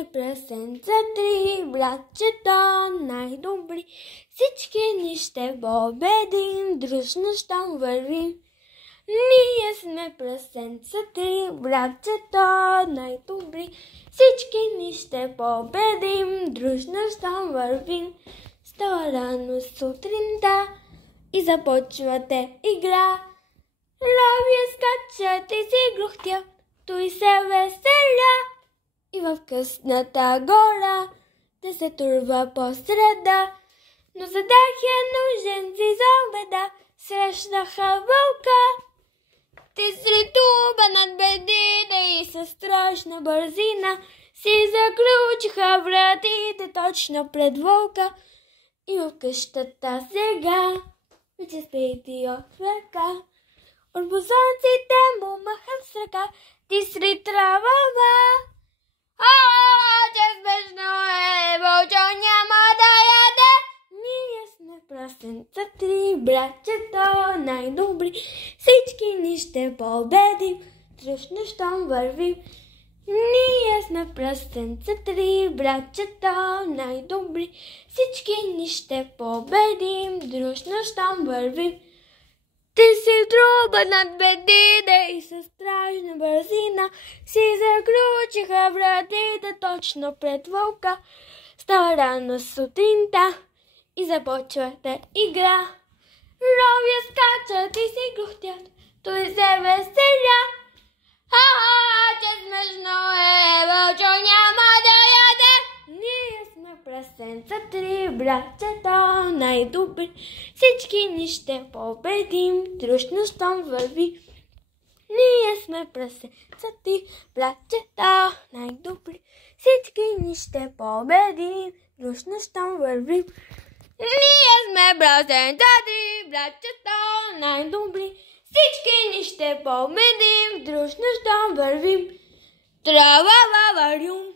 сме прасенца три, братчета най-добри. Всички ни ще победим, дружно щом вървим. Ние сме прасенца три, братчета най-добри. Всички ни ще победим, дружно щом вървим. Става рано сутринта и започвате игра. Ровия скачат и си глухтят, той се веселя. И в късната гора да се турва по среда. Но за тях е нужен си за обеда. Срещнаха вълка. Те сритува над бедите и със страшна бързина си заключиха вратите точно пред вълка. И в къщата сега вече спи ти от века. Орбозонците му махат с ръка, ти сри трава. Че смешно е, вълчо няма да яде. Ние сме прасенца три, братчета най-добри. Всички ни ще победим, дружно щом вървим. Ние сме прасенца три, братчета най-добри. Всички ни ще победим, дружно щом вървим. Ти си труба над бедите и със страшна бързина си заключиха вратите точно пред вълка. Става рано сутринта и започвате игра. Ровия скачат и си глухтят, той се веселя. Че смешно е, вълчо няма да яде. Ние сме прасенца три, братчета най-добри. Всички ни ще победим, дружно щом върви. Ние сме прасенца три, братчета най-добри. Всички ни ще победим, дружно щом вървим. Ние сме прасенца три, братчета най-добри. Всички ни ще победим, дружно щом вървим. Трава-ва-ва-рюм.